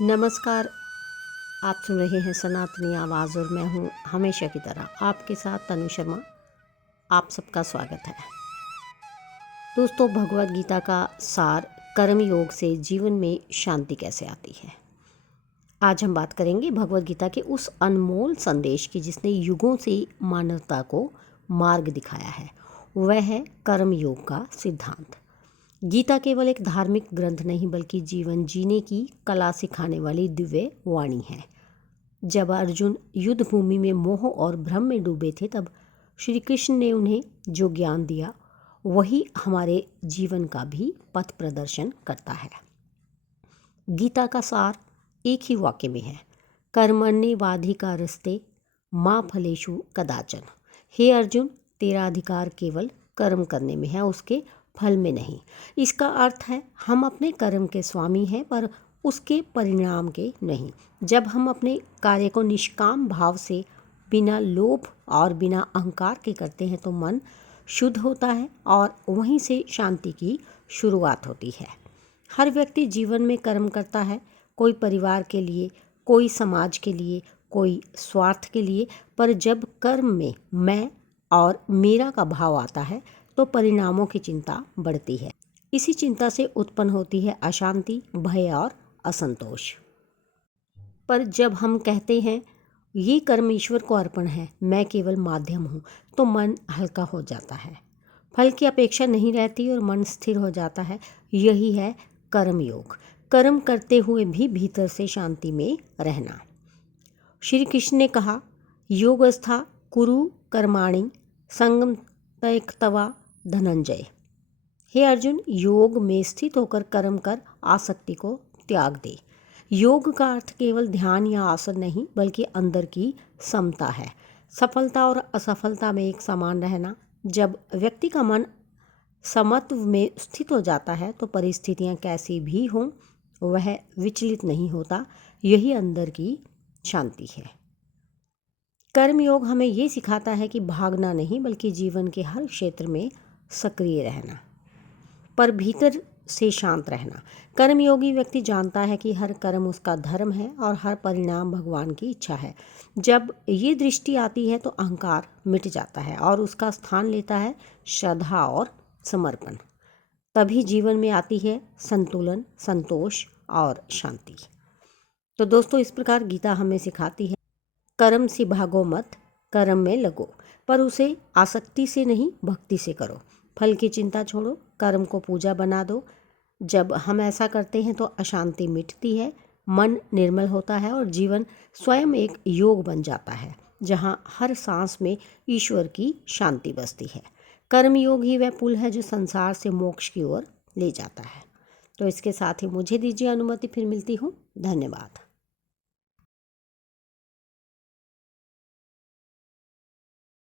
नमस्कार। आप सुन रहे हैं सनातनी आवाज़ और मैं हूँ हमेशा की तरह आपके साथ तनु शर्मा। आप सबका स्वागत है। दोस्तों, भगवद गीता का सार कर्म योग से जीवन में शांति कैसे आती है। आज हम बात करेंगे भगवद गीता के उस अनमोल संदेश की जिसने युगों से मानवता को मार्ग दिखाया है। वह है कर्म योग का सिद्धांत। गीता केवल एक धार्मिक ग्रंथ नहीं बल्कि जीवन जीने की कला सिखाने वाली दिव्य वाणी है। जब अर्जुन युद्ध भूमि में मोह और भ्रम में डूबे थे तब श्री कृष्ण ने उन्हें जो ज्ञान दिया वही हमारे जीवन का भी पथ प्रदर्शन करता है। गीता का सार एक ही वाक्य में है, कर्मण्येवाधिकारस्ते मा फलेषु कदाचन। हे अर्जुन, तेरा अधिकार केवल कर्म करने में है, उसके फल में नहीं। इसका अर्थ है हम अपने कर्म के स्वामी हैं पर उसके परिणाम के नहीं। जब हम अपने कार्य को निष्काम भाव से बिना लोभ और बिना अहंकार के करते हैं तो मन शुद्ध होता है और वहीं से शांति की शुरुआत होती है। हर व्यक्ति जीवन में कर्म करता है, कोई परिवार के लिए, कोई समाज के लिए, कोई स्वार्थ के लिए। पर जब कर्म में मैं और मेरा का भाव आता है तो परिणामों की चिंता बढ़ती है। इसी चिंता से उत्पन्न होती है अशांति, भय और असंतोष। पर जब हम कहते हैं ये कर्म ईश्वर को अर्पण है, मैं केवल माध्यम हूँ, तो मन हल्का हो जाता है। फल की अपेक्षा नहीं रहती और मन स्थिर हो जाता है। यही है कर्म योग। कर्म करते हुए भी भीतर से शांति में रहना। श्री कृष्ण ने कहा, योगस्था कुरु कर्माणि संगम त्यक्त्वा धनंजय। हे अर्जुन, योग में स्थित होकर कर्म कर आसक्ति को त्याग दे। योग का अर्थ केवल ध्यान या आसन नहीं बल्कि अंदर की समता है। सफलता और असफलता में एक समान रहना। जब व्यक्ति का मन समत्व में स्थित हो जाता है तो परिस्थितियां कैसी भी हों वह विचलित नहीं होता। यही अंदर की शांति है। कर्मयोग हमें ये सिखाता है कि भागना नहीं बल्कि जीवन के हर क्षेत्र में सक्रिय रहना, पर भीतर से शांत रहना। कर्मयोगी व्यक्ति जानता है कि हर कर्म उसका धर्म है और हर परिणाम भगवान की इच्छा है। जब ये दृष्टि आती है तो अहंकार मिट जाता है और उसका स्थान लेता है श्रद्धा और समर्पण। तभी जीवन में आती है संतुलन, संतोष और शांति। तो दोस्तों, इस प्रकार गीता हमें सिखाती है, कर्म से भागो मत, कर्म में लगो, पर उसे आसक्ति से नहीं भक्ति से करो। फल की चिंता छोड़ो, कर्म को पूजा बना दो। जब हम ऐसा करते हैं तो अशांति मिटती है, मन निर्मल होता है और जीवन स्वयं एक योग बन जाता है जहाँ हर सांस में ईश्वर की शांति बसती है। कर्म योग ही वह पुल है जो संसार से मोक्ष की ओर ले जाता है। तो इसके साथ ही मुझे दीजिए अनुमति, फिर मिलती हूँ। धन्यवाद।